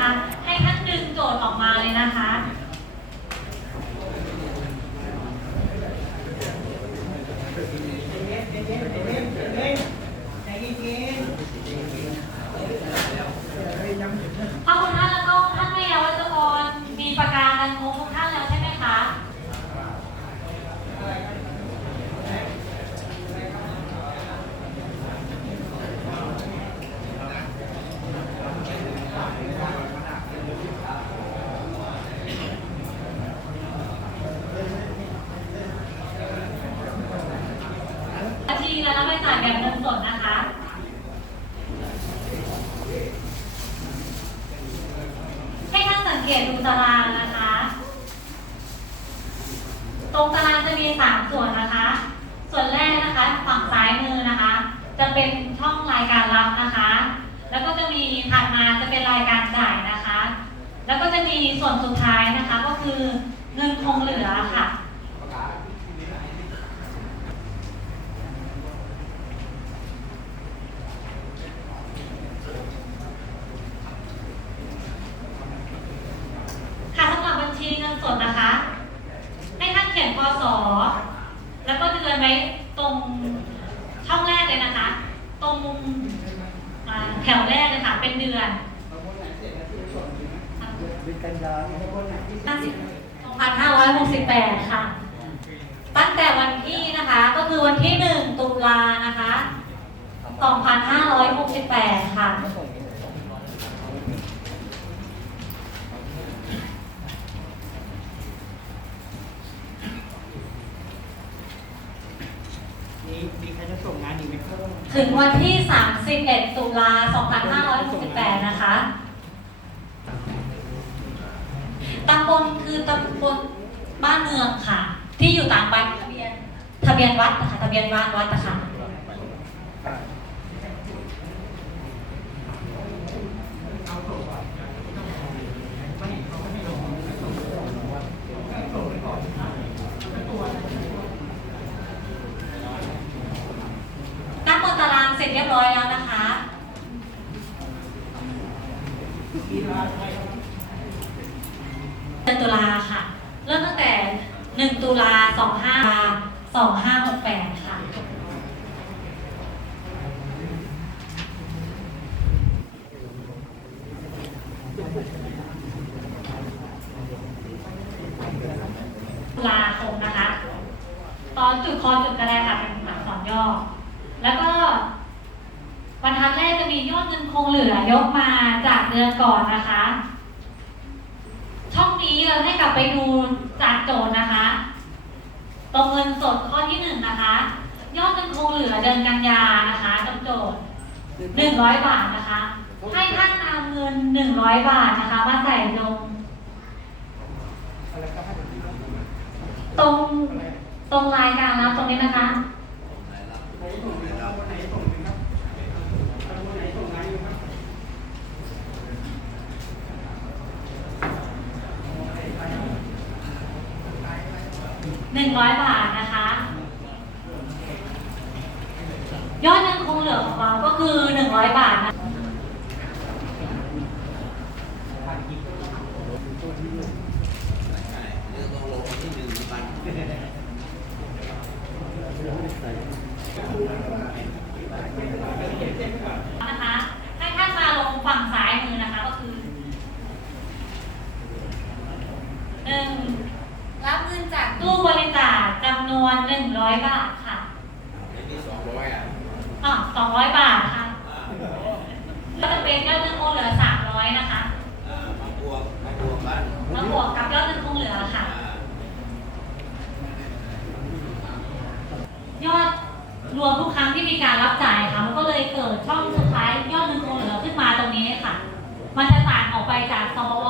นะคะ ให้ท่านดึงโจทย์ออกมาเลยนะคะ พระคุณท่านแล้วก็ท่านวิทยาวัจกรมีประกากันครบทุกท่านแล้วใช่ไหมคะ นาที แล้วรับไปจ่ายแบบเงินสดนะคะให้ท่านสังเกตดูตารางนะคะ ตรงตารางจะมีสามส่วนนะคะ ส่วนแรกนะคะฝั่งซ้ายมือนะคะ จะเป็นช่องรายการรับนะคะ แล้วก็จะมีถัดมาจะเป็นรายการจ่ายนะคะ แล้วก็จะมีส่วนสุดท้ายนะคะก็คือเงินคงเหลือค่ะค่ะสำหรับบัญชีเงินสดนะคะ ให้ท่านเขียนพศ แล้วก็เดือน ไว้ตรงช่องแรกเลยนะคะ ตรงมุมอ่าแถวแรกเลยค่ะ เป็นเดือนเป็นกันยา2568 ค่ะ ตั้งแต่วันที่นะคะ ก็คือวันที่ 1 ตุลานะคะ 2568 ค่ะ มีมีใครจะส่งงานอีกไหมครับ ถึงวันที่ 31 ตุลา 2568 นะคะ ตำบลคือตำบลบ้านเมืองค่ะ ที่อยู่ต่างไปทะเบียนทะเบียนวัดนะคะทะเบียนบ้านวัดนะคะ ตั้งบนตาราง เร็จเรียบร้อยแล้วนะคะเดือนตุลาค่ะ เริ่มตั้งแต่ 1 ตุลา25 2568 ค่ะ ตุลาคมนะคะ ตอนจุดคอจุดกระไดค่ะเป็นอักษรย่อ แล้วก็ บรรทัดแรกจะมียอดเงินคงเหลือยกมาจากเดือนก่อนนะคะ ช่องนี้เราให้กลับไปดูจากโจทย์นะคะตรงเงินสดข้อที่หนึ่งนะคะ ยอดเงินคงเหลือเดือนกันยานะคะจำโจทย์หนึ่งร้อยบาทนะคะ ให้ท่านนำเงินหนึ่งร้อยบาทนะคะมาใส่ลง ตรงตรงรายการรับตรงนี้นะคะ งร้อยบาทนะคะ ยอดเงินคงเหลือของเราก็คือหนึ่งร้อยบาทนะ วนหนึ่งร้อยบาทค่ะไอ้ที่สองร้อยอะอ๋อสองร้อยบาทค่ะก็จะเป็นยอดเงินคงเหลือสามร้อยนะคะอ่ามาบวกมาบวกกันแล้วบวกกับยอดเงินคงเหลือค่ะ อ่ายอดรวมทุกครั้งที่มีการรับจ่ายค่ะ มันก็เลยเกิดช่องสุดท้ายยอดเงินคงเหลือขึ้นมาตรงนี้ค่ะ มันจะต่างออกไปจากสปว5